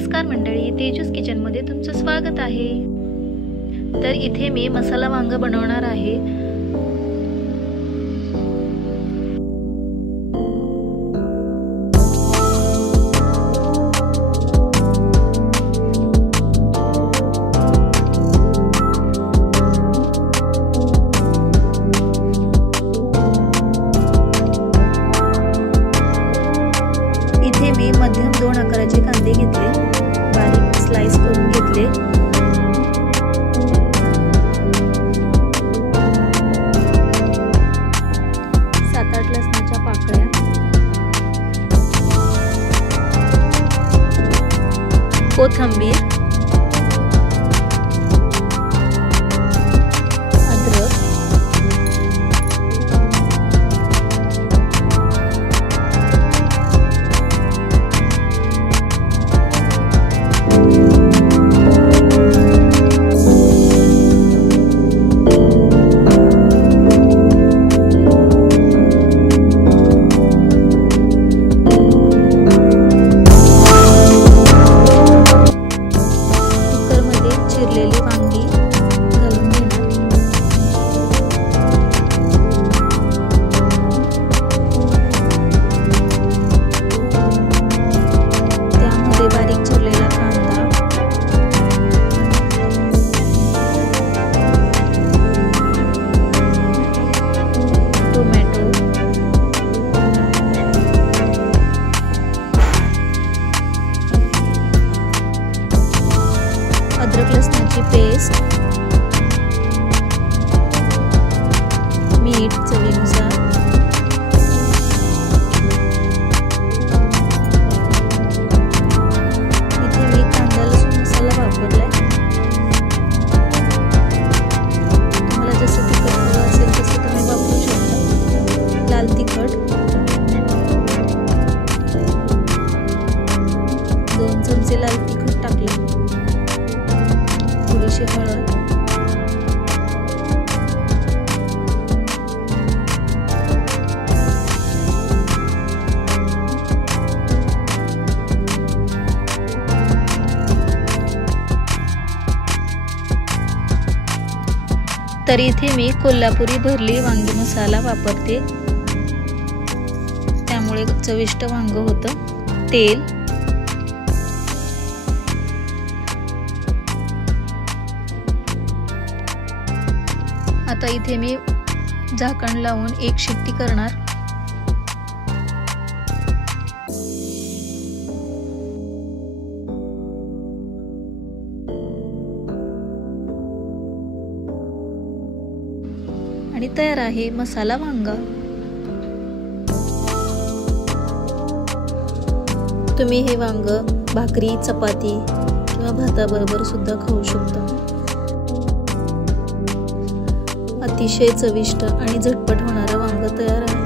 नमस्कार मंडळी, तेजस किचन मध्ये तुमचं स्वागत आहे। तर इथे मी मसाला वांग बनवणार आहे। इथे मी मध्यम 2 आकाराचे कांदे घेतले, बारीक स्लाइस करून घेतले। 7-8 लसणाच्या पाकळ्या, कोथिंबीर, अद्रक, चिरलेली वांगी घालून घेणार। त्यामध्ये बारीक चिरलेला कांदा, टोमॅटो, अद्रक लसणाची पेस्ट, मीठ चवीनुसार, इथे मी कांदा लसूण मसाला वापरलाय। तुम्हाला जसं तिखट हवं असेल तसं तुम्ही वापरू शकता। लाल तिखट 2 चमचे लाल तिखट टाकले, थोडीशी हळद, तर इथे मी कोल्हापुरी भरली वांगी मसाला वापरते, त्यामुळे चविष्ट वांग होतं। तेल, आता इथे मी झाकण लावून 1 शिट्टी करणार। आणि तयार आहे मसाला वांगा। तुम्ही हे वांग भाकरी, चपाती किंवा भाताबरोबर सुद्धा खाऊ शकता। अतिशय चविष्ट आणि झटपट होणारा वांग तयार आहे।